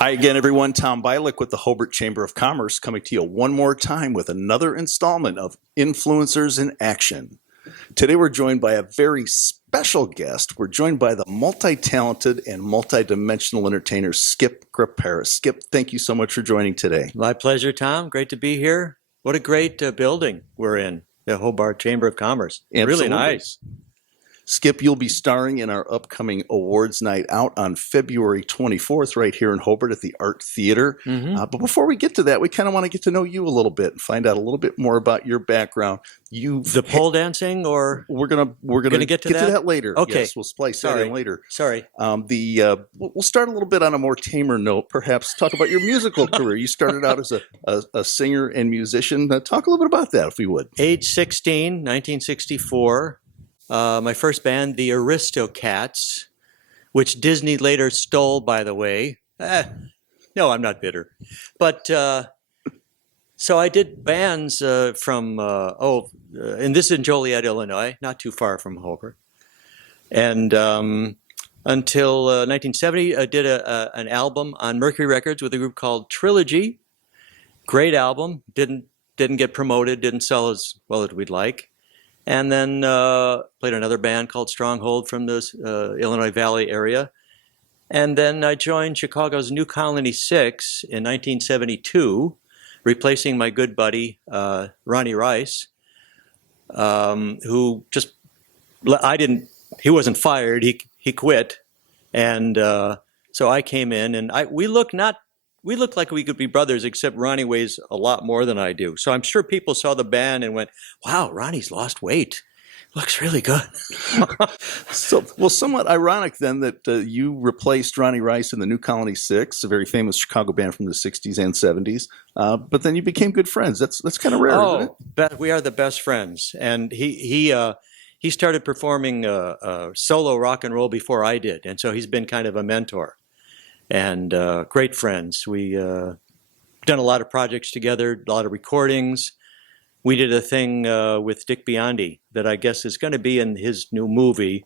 Hi again, everyone. Tom Bialik with the Hobart Chamber of Commerce coming to you one more time with another installment of Influencers in Action. Today we're joined by a very special guest. We're joined by the multi-talented and multi-dimensional entertainer Skip Griparis. Skip, thank you so much for joining today. My pleasure, Tom. Great to be here. What a great building we're in, the Hobart Chamber of Commerce. Absolutely. Really nice. Skip, you'll be starring in our upcoming awards night out on February 24th right here in Hobart at the Art Theater. But before we get to that, we kind of want to get to know you a little bit and find out a little bit more about your background. The pole dancing, or we're gonna get to that later. Okay, yes, we'll splice that in later. Sorry. We'll start a little bit on a more tamer note. Perhaps talk about your musical career. You started out as a singer and musician. Talk a little bit about that, if we would. Age 16, 1964. My first band, the Aristocats, which Disney later stole, by the way. No, I'm not bitter. But so I did bands and this is in Joliet, Illinois, not too far from Hobart. And until 1970, I did an album on Mercury Records with a group called Trilogy. Great album. Didn't get promoted, didn't sell as well as we'd like. And then played another band called Stronghold from the Illinois Valley area. And then I joined Chicago's New Colony 6 in 1972, replacing my good buddy, Ronnie Rice, who he wasn't fired, he quit. And so I came in, and we look like we could be brothers, except Ronnie weighs a lot more than I do. So I'm sure people saw the band and went, wow, Ronnie's lost weight. Looks really good. Somewhat ironic then that you replaced Ronnie Rice in the New Colony 6, a very famous Chicago band from the 60s and 70s. But then you became good friends. That's kind of rare, isn't it? We are the best friends. And he started performing solo rock and roll before I did. And so he's been kind of a mentor. And great friends. We done a lot of projects together, a lot of recordings. We did a thing with Dick Biondi that I guess is going to be in his new movie,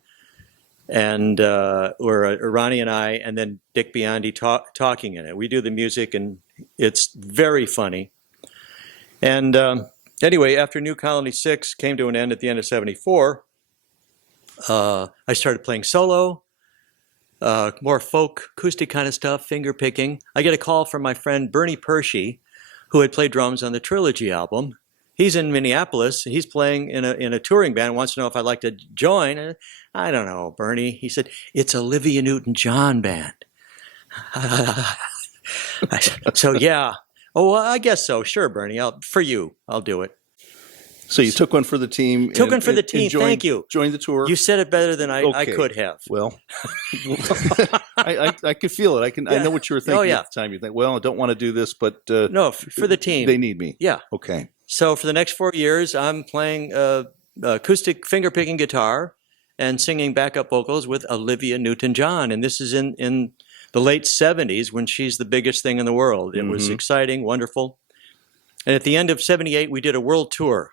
and or Ronnie and I, and then Dick Biondi talking in it. We do the music, and it's very funny. And anyway, after New Colony 6 came to an end at the end of '74, I started playing solo. More folk, acoustic kind of stuff, finger picking. I get a call from my friend Bernie Pershey, who had played drums on the Trilogy album. He's in Minneapolis. He's playing in a touring band, wants to know if I'd like to join. And I don't know, Bernie. He said, it's Olivia Newton-John band. So yeah. Oh, well, I guess so. Sure, Bernie. For you, I'll do it. So you took one for the team. Thank you. Joined the tour. You said it better than I could have. Well, I could feel it. I know what you were thinking at the time. You think, well, I don't want to do this, but no, for the team, they need me. Yeah. Okay. So for the next 4 years, I'm playing acoustic finger picking guitar and singing backup vocals with Olivia Newton-John, and this is in the late '70s when she's the biggest thing in the world. It was exciting, wonderful, and at the end of '78, we did a world tour,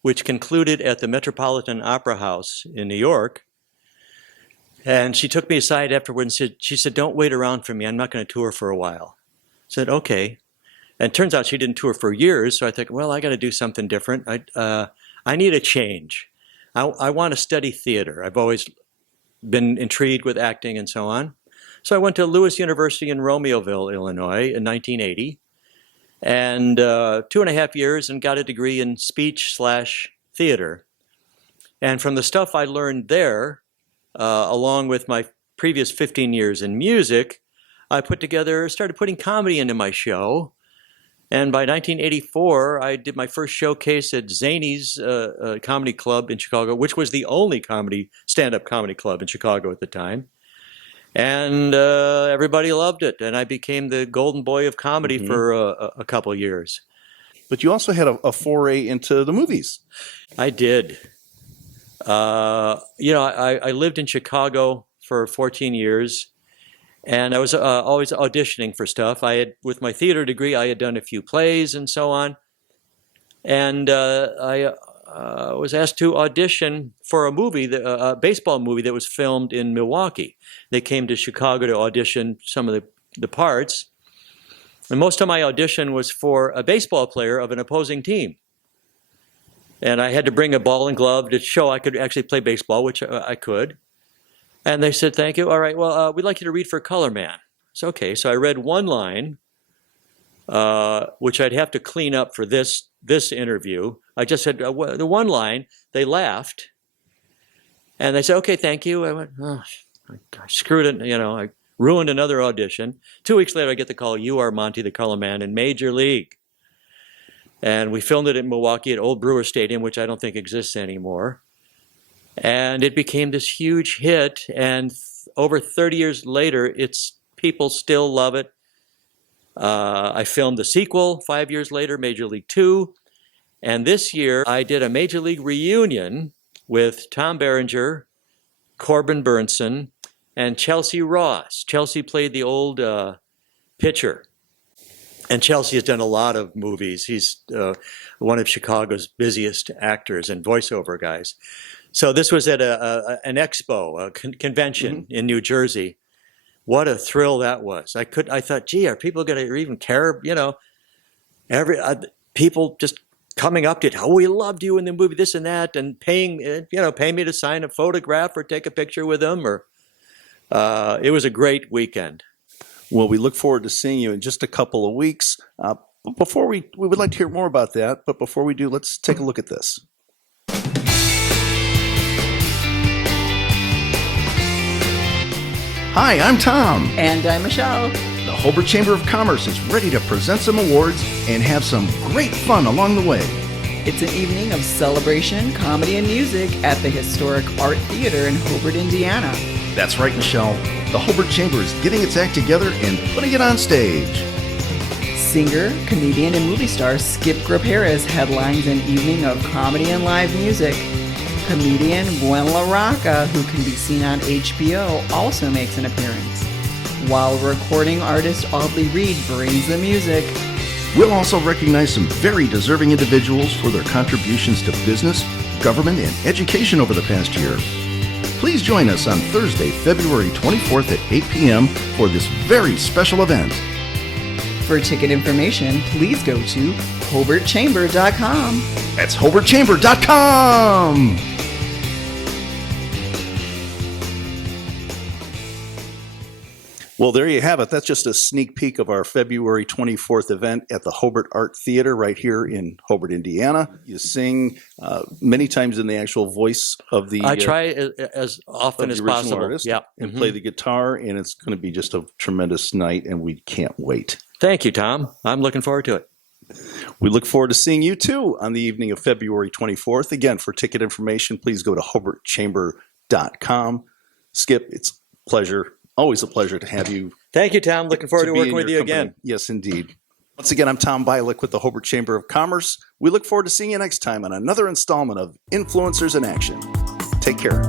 which concluded at the Metropolitan Opera House in New York. And she took me aside afterwards and she said, don't wait around for me. I'm not going to tour for a while. I said, okay. And it turns out she didn't tour for years. So I think, well, I got to do something different. I need a change. I want to study theater. I've always been intrigued with acting and so on. So I went to Lewis University in Romeoville, Illinois in 1980. And 2.5 years and got a degree in speech/theater. And from the stuff I learned there, along with my previous 15 years in music, I started putting comedy into my show. And by 1984, I did my first showcase at Zany's Comedy Club in Chicago, which was the only stand-up comedy club in Chicago at the time. And everybody loved it. And I became the golden boy of comedy for a couple of years. But you also had a foray into the movies. I did. I lived in Chicago for 14 years. And I was always auditioning for stuff. With my theater degree, I had done a few plays and so on. And I was asked to audition for a baseball movie that was filmed in Milwaukee. They came to Chicago to audition some of the parts. And most of my audition was for a baseball player of an opposing team. And I had to bring a ball and glove to show I could actually play baseball, which I could. And they said, thank you. All right, well, we'd like you to read for Color Man. So, okay, so I read one line, which I'd have to clean up for this interview. I just said the one line. They laughed. And they said, okay, thank you. I went, oh, I screwed it, I ruined another audition. 2 weeks later, I get the call, you are Monty the Color Man in Major League. And we filmed it in Milwaukee at Old Brewer Stadium, which I don't think exists anymore. And it became this huge hit. And over 30 years later, people still love it. I filmed the sequel 5 years later, Major League 2. And this year, I did a Major League reunion with Tom Berenger, Corbin Burnson, and Chelsea Ross. Chelsea played the old pitcher. And Chelsea has done a lot of movies. He's one of Chicago's busiest actors and voiceover guys. So this was at an expo, a convention in New Jersey. What a thrill that was. I thought, gee, are people going to even care? People just coming up to it. Oh, we loved you in the movie, this and that, and paying me to sign a photograph or take a picture with them. It was a great weekend. Well, we look forward to seeing you in just a couple of weeks. Before we would like to hear more about that, but before we do, let's take a look at this. Hi, I'm Tom. And I'm Michelle. The Hobart Chamber of Commerce is ready to present some awards and have some great fun along the way. It's an evening of celebration, comedy, and music at the historic Art Theater in Hobart, Indiana. That's right, Michelle. The Hobart Chamber is getting its act together and putting it on stage. Singer, comedian, and movie star Skip Griparis headlines an evening of comedy and live music. Comedian Gwen LaRocca, who can be seen on HBO, also makes an appearance. While recording artist Audley Reed brings the music. We'll also recognize some very deserving individuals for their contributions to business, government, and education over the past year. Please join us on Thursday, February 24th at 8 p.m. for this very special event. For ticket information, please go to HobartChamber.com. That's HobartChamber.com! Well, there you have it. That's just a sneak peek of our February 24th event at the Hobart Art Theater right here in Hobart, Indiana. You sing many times in the actual voice of the I try as often as possible. Artist, yeah, and play the guitar, and it's going to be just a tremendous night, and we can't wait. Thank you, Tom. I'm looking forward to it. We look forward to seeing you, too, on the evening of February 24th. Again, for ticket information, please go to HobartChamber.com. Skip, it's a pleasure. Always a pleasure to have you. Thank you, Tom. Looking forward to working with you again. Yes, indeed. Once again, I'm Tom Bialik with the Hobart Chamber of Commerce. We look forward to seeing you next time on another installment of Influencers in Action. Take care.